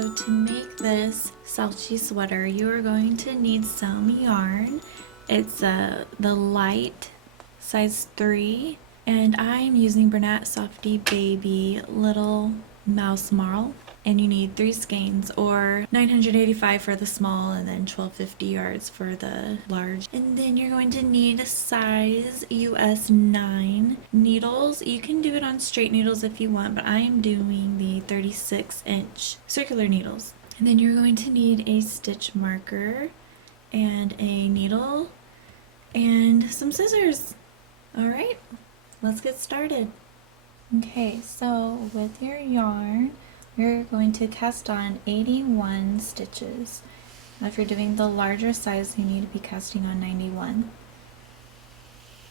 So to make this slouchy sweater, you are going to need some yarn. It's the light size 3, and I'm using Bernat Softy Baby Little Mouse Marl. And you need 3 skeins, or 985 for the small and then 1250 yards for the large. And then you're going to need size US 9 needles. You can do it on straight needles if you want, but I am doing the 36-inch circular needles. And then you're going to need a stitch marker and a needle and some scissors. Alright, let's get started. Okay, so with your yarn, you're going to cast on 81 stitches. Now if you're doing the larger size, you need to be casting on 91.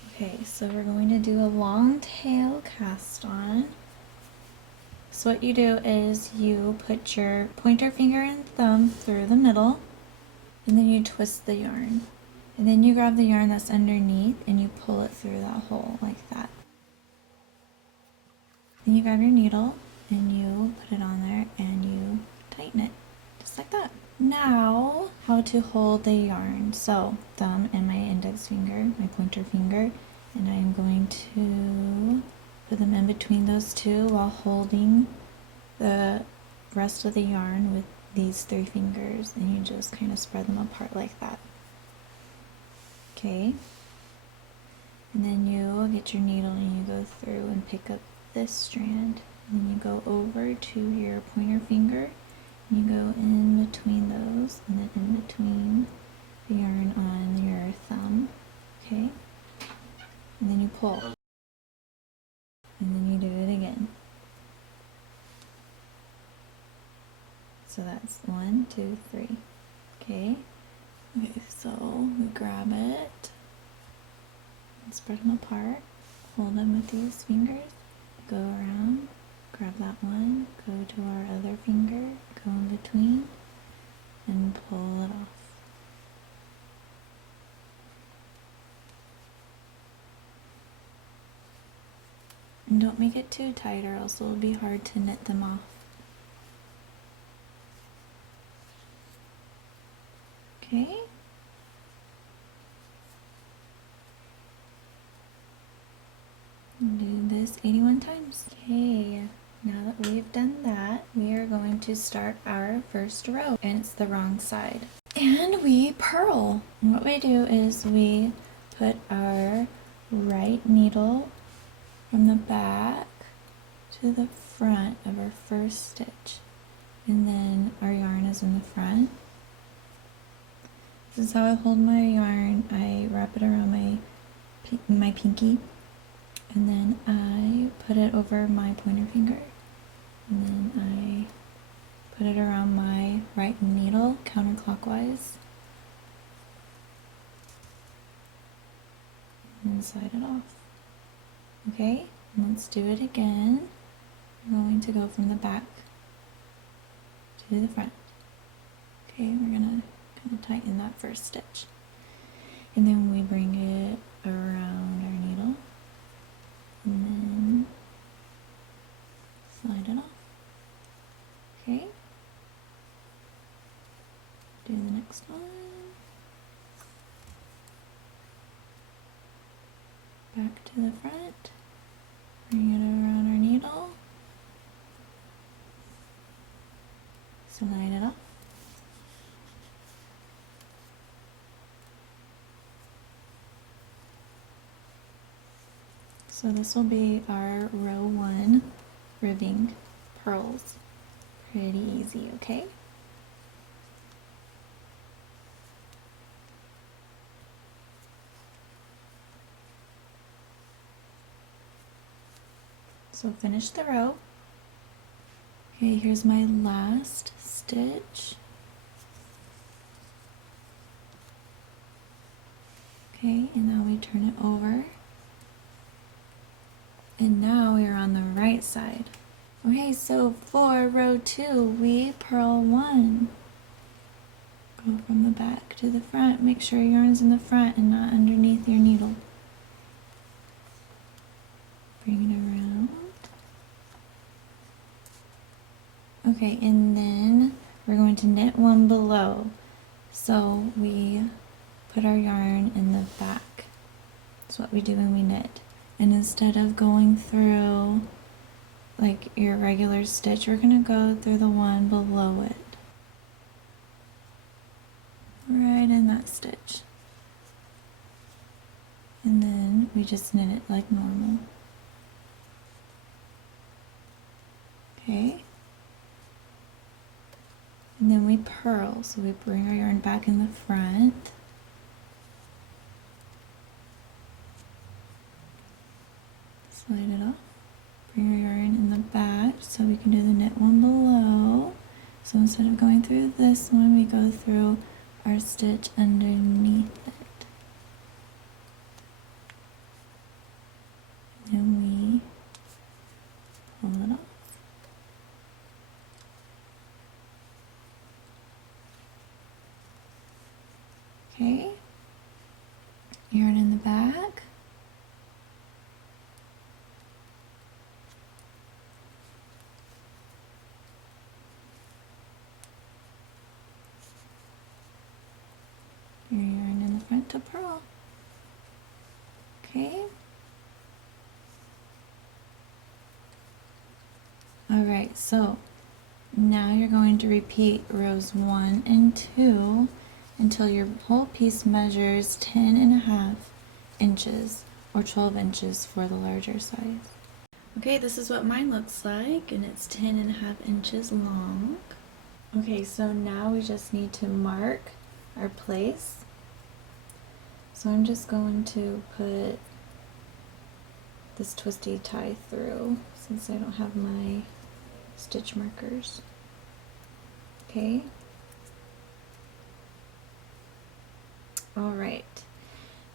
Okay, so we're going to do a long tail cast on. So what you do is you put your pointer finger and thumb through the middle, and then you twist the yarn. And then you grab the yarn that's underneath and you pull it through that hole like that. Then you grab your needle and you put it on there and you tighten it, just like that. Now, how to hold the yarn. So, thumb and my index finger, my pointer finger, and I am going to put them in between those two while holding the rest of the yarn with these 3 fingers, and you just kind of spread them apart like that. Okay, and then you get your needle and you go through and pick up this strand. And then you go over to your pointer finger, and you go in between those, and then in between the yarn on your thumb, okay? And then you pull, and then you do it again. So that's 1, 2, 3, okay? Okay, so we grab it, and spread them apart, hold them with these fingers, go around, grab that one, go to our other finger, go in between, and pull it off. And don't make it too tight or else it'll be hard to knit them off. Okay? Do this 81 times. Okay, now that we've done that, we are going to start our first row, and it's the wrong side. And we purl. And what we do is we put our right needle from the back to the front of our first stitch, and then our yarn is in the front. This is how I hold my yarn. I wrap it around my pinky, and then I put it over my pointer finger, and then I put it around my right needle counterclockwise, and then slide it off. Okay, let's do it again. I'm going to go from the back to the front. Okay, we're gonna kind of tighten that first stitch, and then we bring it around our needle, and then slide it off. Okay, do the next one, back to the front, bring it around our needle, slide it off. So this will be our row 1 ribbing purls. Pretty easy, okay? So finish the row. Okay, here's my last stitch. Okay, and now we turn it over. And now we are on the right side. Okay, so for row 2, we purl 1. Go from the back to the front. Make sure your yarn is in the front and not underneath your needle. Bring it around. Okay, and then we're going to knit one below. So we put our yarn in the back. That's what we do when we knit. And instead of going through like your regular stitch, we're going to go through the one below it. Right in that stitch. And then we just knit it like normal. Okay. And then we purl, so we bring our yarn back in the front. Slide it off. Bring our yarn in the back so we can do the knit one below. So instead of going through this one, we go through our stitch underneath it. And we pull it off. Okay. Yarn in the back. Your yarn in the front to purl. Okay. Alright, so now you're going to repeat rows 1 and 2 until your whole piece measures 10.5 inches or 12 inches for the larger size. Okay, this is what mine looks like, and it's 10.5 inches long. Okay, so now we just need to mark our place. So I'm just going to put this twisty tie through since I don't have my stitch markers. Okay. Alright.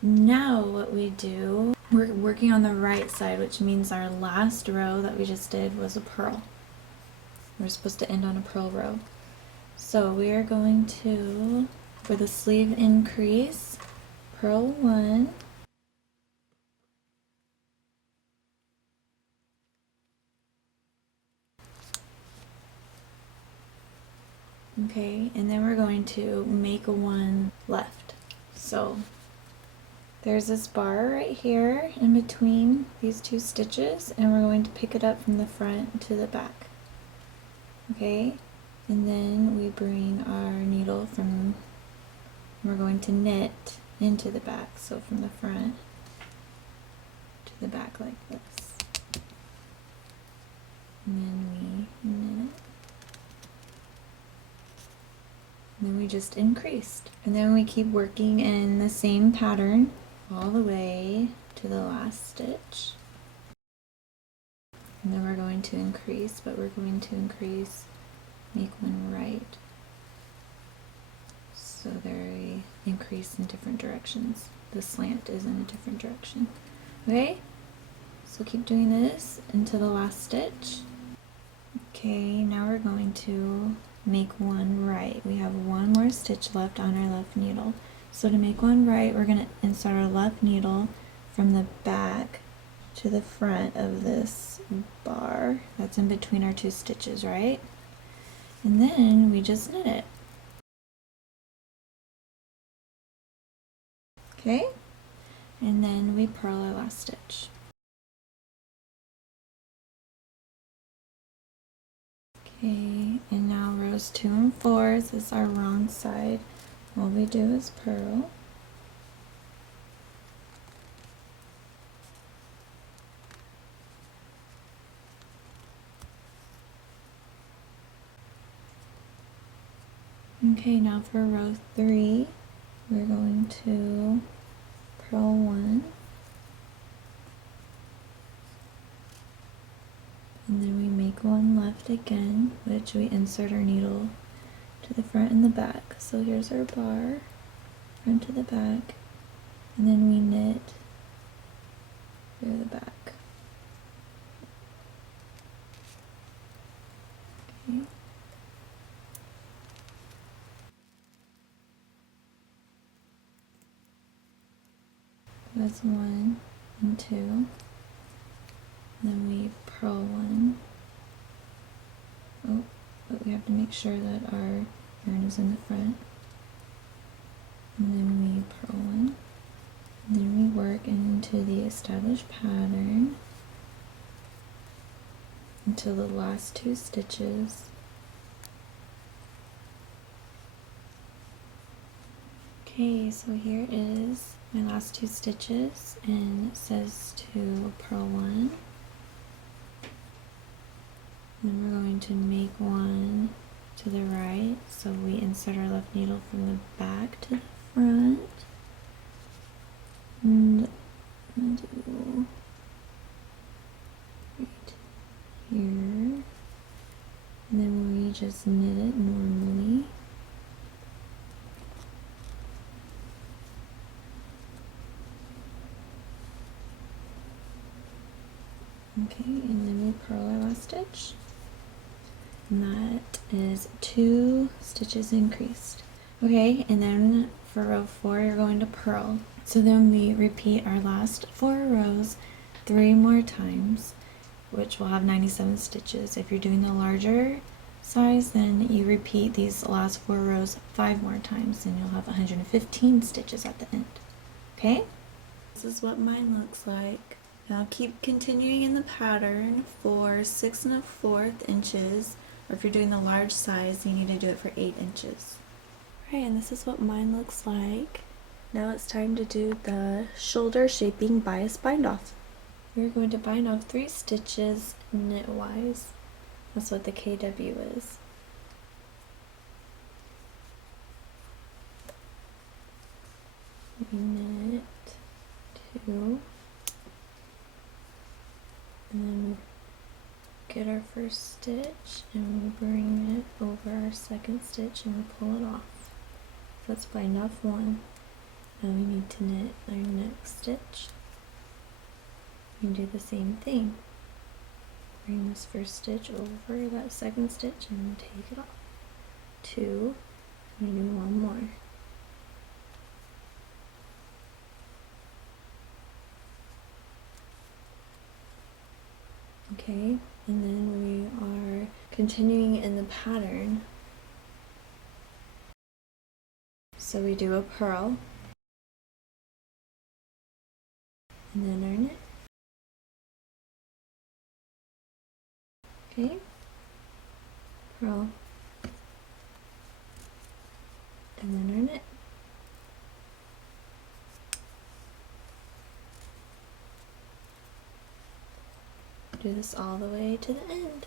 Now what we do, we're working on the right side, which means our last row that we just did was a purl. We're supposed to end on a purl row. So we are going to, for the sleeve increase, purl 1. Okay, and then we're going to make one left. So there's this bar right here in between these two stitches, and we're going to pick it up from the front to the back. Okay, and then we bring our needle from, we're going to knit into the back, so from the front to the back like this. And then we knit it. And then we just increased. And then we keep working in the same pattern all the way to the last stitch. And then we're going to increase, but we're going to increase, make one right. So they increase in different directions. The slant is in a different direction. Okay, so keep doing this until the last stitch. Okay, now we're going to make one right. We have one more stitch left on our left needle. So to make one right, we're going to insert our left needle from the back to the front of this bar that's in between our two stitches, right? And then we just knit it. Okay? And then we purl our last stitch. Okay, and now rows 2 and 4, this is our wrong side. All we do is purl. Okay, now for row 3, we're going to purl 1. And then we make one left again, which we insert our needle to the front and the back. So here's our bar, front to the back, and then we knit through the back. Okay. That's 1 and 2. Then we purl 1. Oh, but we have to make sure that our yarn is in the front. And then we purl one. And then we work into the established pattern until the last 2 stitches. Okay, so here is my last 2 stitches, and it says to purl 1. Then we're going to make 1 to the right, so we insert our left needle from the back to the front. And I'm gonna do right here. And then we just knit it normally. Okay, and then we purl our last stitch. And that is 2 stitches increased. Okay, and then for row 4, you're going to purl. So then we repeat our last 4 rows 3 more times, which will have 97 stitches. If you're doing the larger size, then you repeat these last 4 rows 5 more times, and you'll have 115 stitches at the end. Okay? This is what mine looks like. Now keep continuing in the pattern for 6 1/4 inches, or if you're doing the large size, you need to do it for 8 inches. Alright, and this is what mine looks like. Now it's time to do the shoulder shaping bias bind off. We're going to bind off 3 stitches knitwise. That's what the KW is. We knit 2, and then we get our first stitch and we bring it over our second stitch and we pull it off. Let's bind off 1. Now we need to knit our next stitch. You do the same thing. Bring this first stitch over that second stitch and take it off. 2, and we do 1 more. Okay, and then we are continuing in the pattern. So we do a purl, and then our knit. Okay, purl, and then our knit. Do this all the way to the end.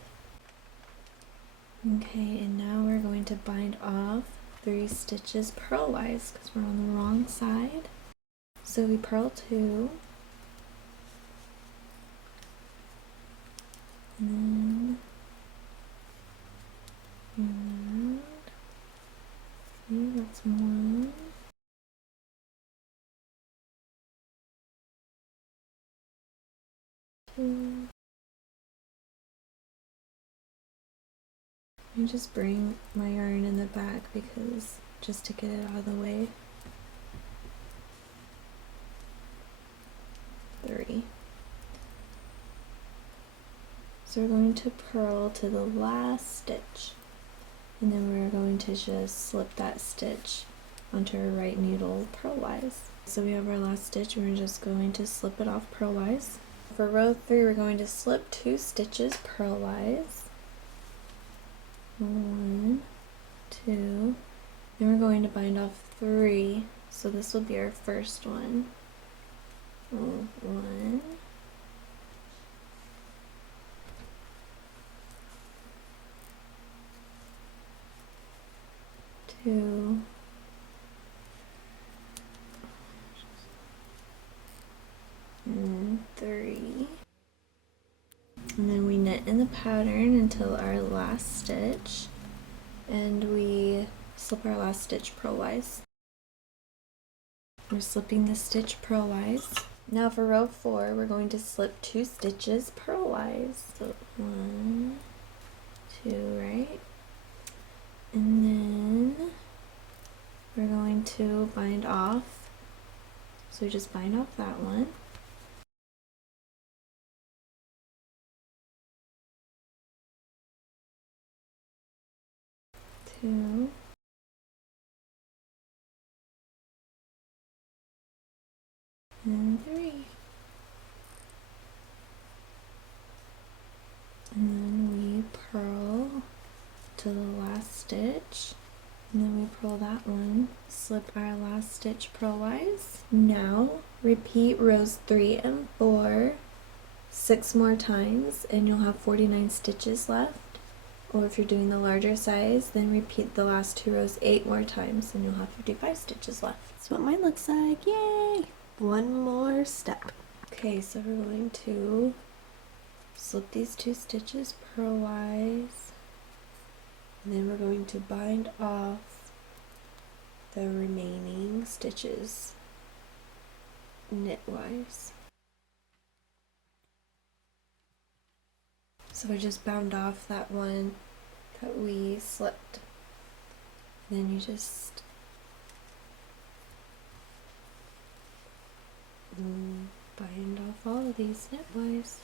Okay, and now we're going to bind off 3 stitches purlwise because we're on the wrong side. So we purl 2, and then okay, that's 1. 2. I just bring my yarn in the back because just to get it out of the way. 3. So we're going to purl to the last stitch, and then we're going to just slip that stitch onto our right needle purlwise. So we have our last stitch, and we're just going to slip it off purlwise. For row 3, we're going to slip 2 stitches purlwise. 1, 2, then we're going to bind off 3, so this will be our first one. 1, 2, and 3. And then we knit in the pattern until our last stitch, and we slip our last stitch purlwise. We're slipping the stitch purlwise. Now for row 4, we're going to slip 2 stitches purlwise. So 1, 2, right? And then we're going to bind off. So we just bind off that one. 2, and 3. And then we purl to the last stitch. And then we purl that one, slip our last stitch purlwise. Now repeat rows 3 and 4 6 more times and you'll have 49 stitches left. Or if you're doing the larger size, then repeat the last 2 rows 8 more times and you'll have 55 stitches left. That's what mine looks like. Yay! One more step. Okay, so we're going to slip these 2 stitches purlwise. And then we're going to bind off the remaining stitches knitwise. So I just bound off that one that we slipped. And then you just bind off all of these knitwise.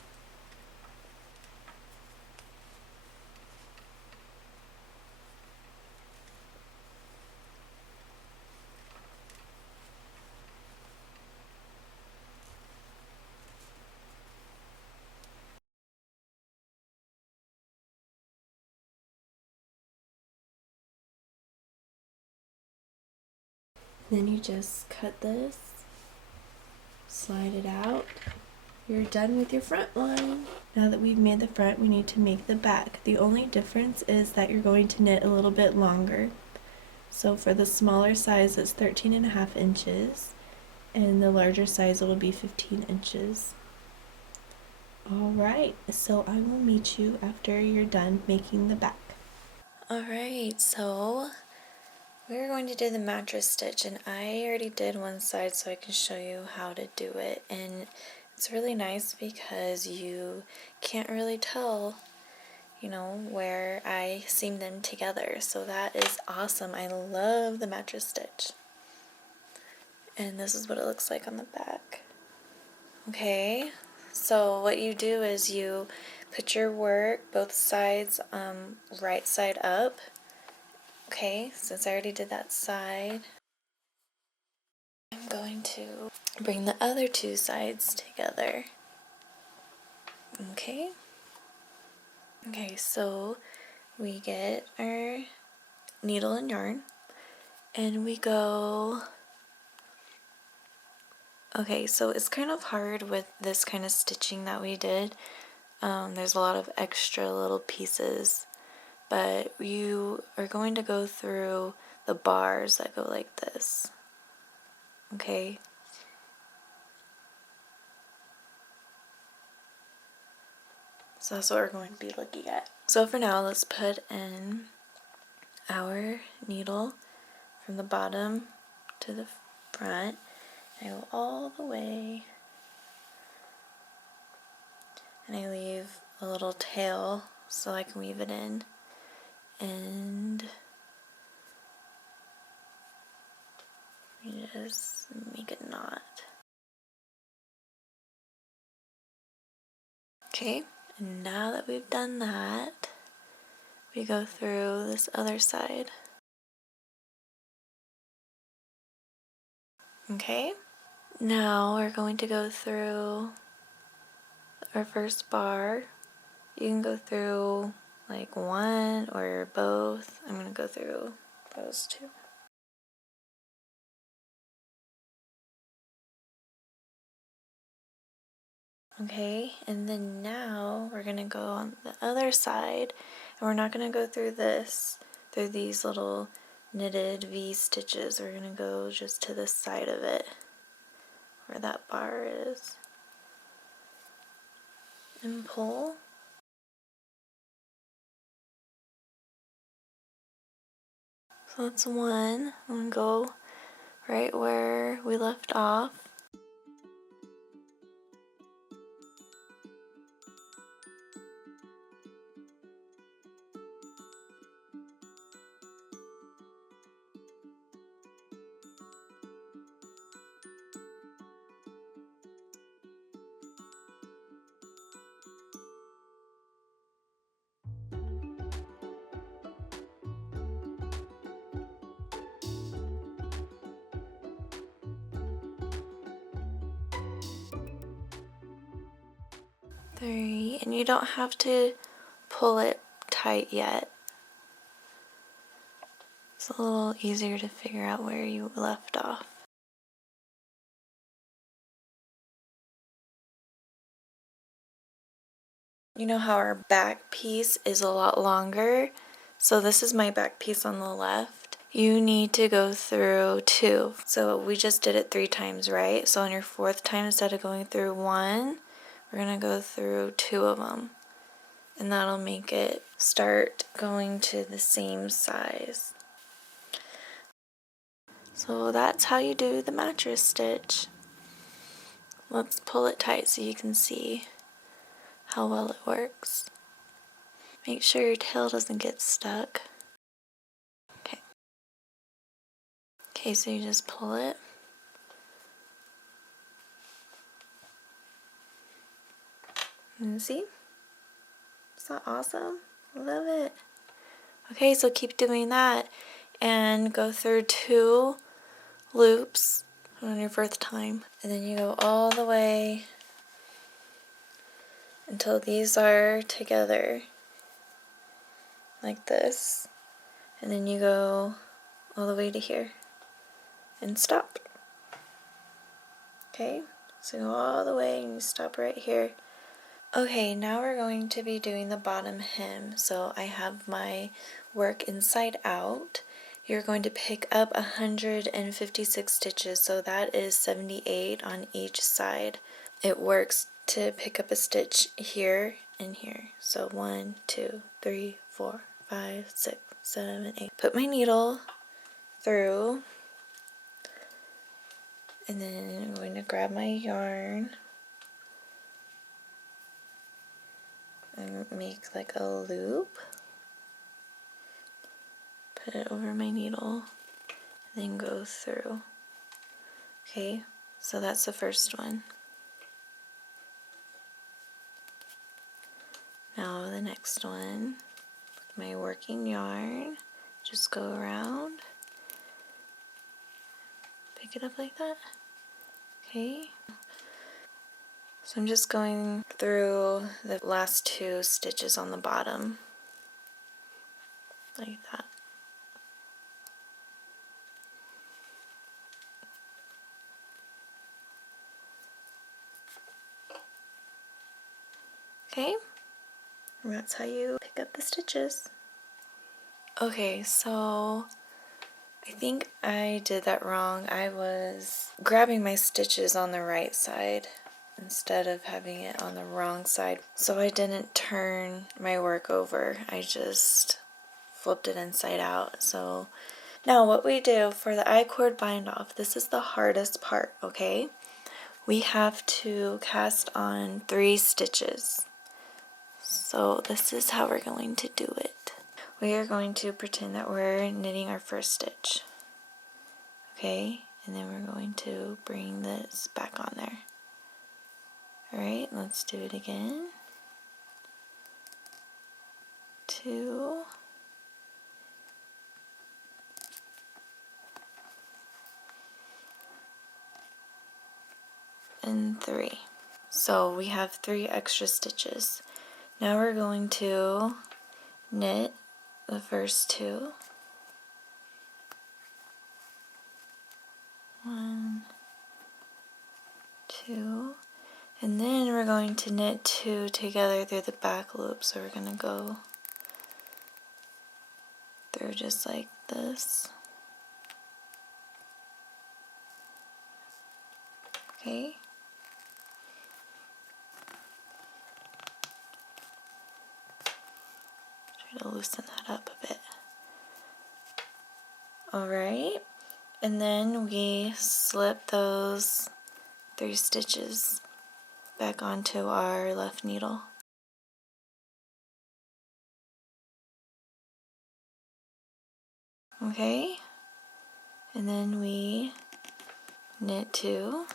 Then you just cut this, slide it out. You're done with your front one. Now that we've made the front, we need to make the back. The only difference is that you're going to knit a little bit longer. So for the smaller size, it's 13.5 inches, and the larger size, it'll be 15 inches. Alright, so I will meet you after you're done making the back. Alright, so we're going to do the mattress stitch, and I already did one side so I can show you how to do it. And it's really nice because you can't really tell, you know, where I seam them together. So that is awesome. I love the mattress stitch. And this is what it looks like on the back. Okay, so what you do is you put your work both sides right side up. Okay, since I already did that side, I'm going to bring the other 2 sides together. Okay. Okay, so we get our needle and yarn and we go. Okay, so it's kind of hard with this kind of stitching that we did. There's a lot of extra little pieces, but you are going to go through the bars that go like this. Okay. So that's what we're going to be looking at. So for now, let's put in our needle from the bottom to the front. I go all the way, and I leave a little tail so I can weave it in, and you just make a knot. Okay, and now that we've done that, we go through this other side. Okay, now we're going to go through our first bar. You can go through like one or both. I'm going to go through those 2. Okay, and then now we're going to go on the other side, and we're not going to go through these little knitted V stitches. We're going to go just to the side of it, where that bar is, and pull. So that's one. I'm going to go right where we left off. 3, and you don't have to pull it tight yet. It's a little easier to figure out where you left off. You know how our back piece is a lot longer? So this is my back piece on the left. You need to go through 2. So we just did it 3 times, right? So on your 4th time, instead of going through 1, we're going to go through 2 of them. And that'll make it start going to the same size. So that's how you do the mattress stitch. Let's pull it tight so you can see how well it works. Make sure your tail doesn't get stuck. Okay. Okay, so you just pull it. And see? Is that awesome? Love it. Okay, so keep doing that and go through 2 loops on your 4th time. And then you go all the way until these are together like this. And then you go all the way to here and stop. Okay, so go all the way and you stop right here. Okay, now we're going to be doing the bottom hem. So I have my work inside out. You're going to pick up 156 stitches, so that is 78 on each side. It works to pick up a stitch here and here. So 1, 2, 3, 4, 5, 6, 7, 8. Put my needle through, and then I'm going to grab my yarn and make like a loop. Put it over my needle, and then go through. Okay, so that's the first one. Now the next one, with my working yarn, just go around, pick it up like that. Okay, so I'm just going through the last 2 stitches on the bottom, like that. Okay, and that's how you pick up the stitches. Okay, so I think I did that wrong. I was grabbing my stitches on the right side instead of having it on the wrong side. So I didn't turn my work over. I just flipped it inside out. So now what we do for the I-cord bind off, this is the hardest part, okay? We have to cast on 3 stitches. So this is how we're going to do it. We are going to pretend that we're knitting our first stitch. Okay, and then we're going to bring this back on there. Alright, let's do it again. 2. And 3. So we have 3 extra stitches. Now we're going to knit the first 2. 1, 2, and then we're going to knit 2 together through the back loop. So we're going to go through just like this. Okay. Try to loosen that up a bit. Alright, and then we slip those 3 stitches back onto our left needle. Okay, and then we knit 2.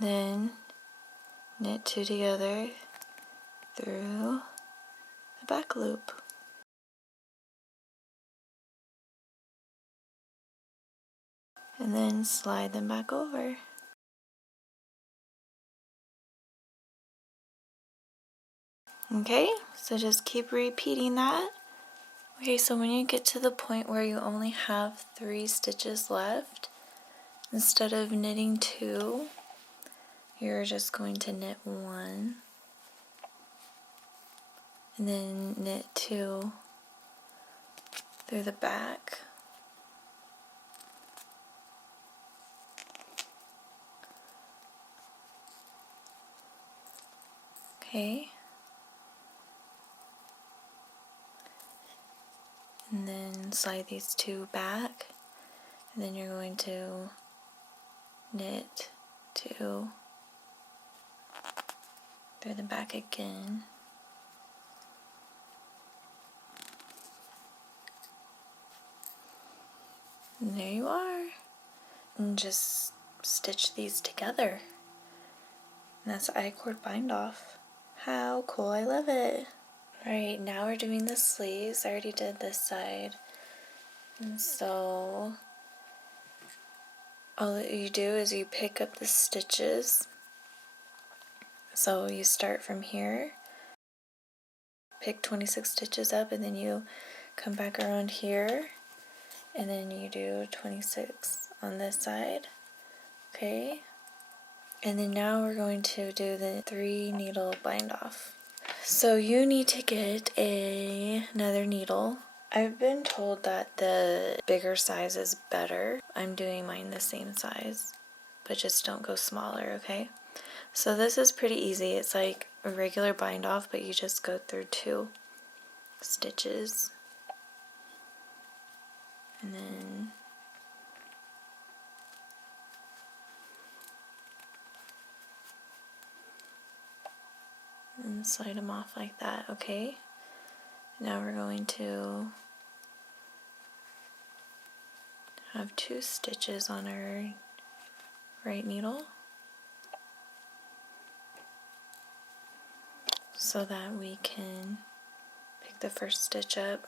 And then knit 2 together through the back loop. and then slide them back over. Okay, so just keep repeating that. Okay, so when you get to the point where you only have 3 stitches left, instead of knitting 2, you're just going to knit 1 and then knit 2 through the back. Okay. And then slide these 2 back, and then you're going to knit 2 through the back again. And there you are. And just stitch these together. And that's I-cord bind off. How cool, I love it. Alright, now we're doing the sleeves. I already did this side. And so all that you do is you pick up the stitches. So you start from here, pick 26 stitches up, and then you come back around here, and then you do 26 on this side. Okay, and then now we're going to do the 3 needle bind off. So you need to get another needle. I've been told that the bigger size is better. I'm doing mine the same size, but just don't go smaller, okay? So this is pretty easy. It's like a regular bind off, but you just go through 2 stitches. And then and slide them off like that, okay? Now we're going to have 2 stitches on our right needle so that we can pick the first stitch up.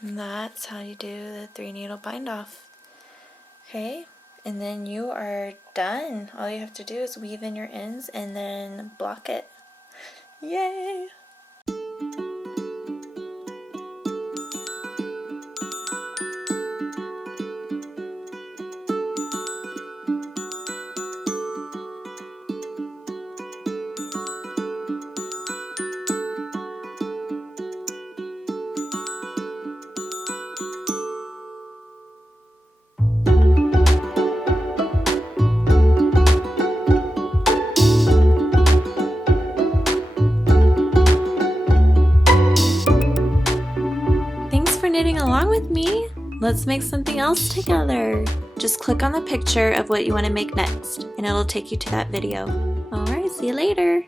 And that's how you do the 3 needle bind off. Okay, and then you are done. All you have to do is weave in your ends and then block it. Yay! Knitting along with me. Let's make something else together. Just click on the picture of what you want to make next and it'll take you to that video. Alright, see you later.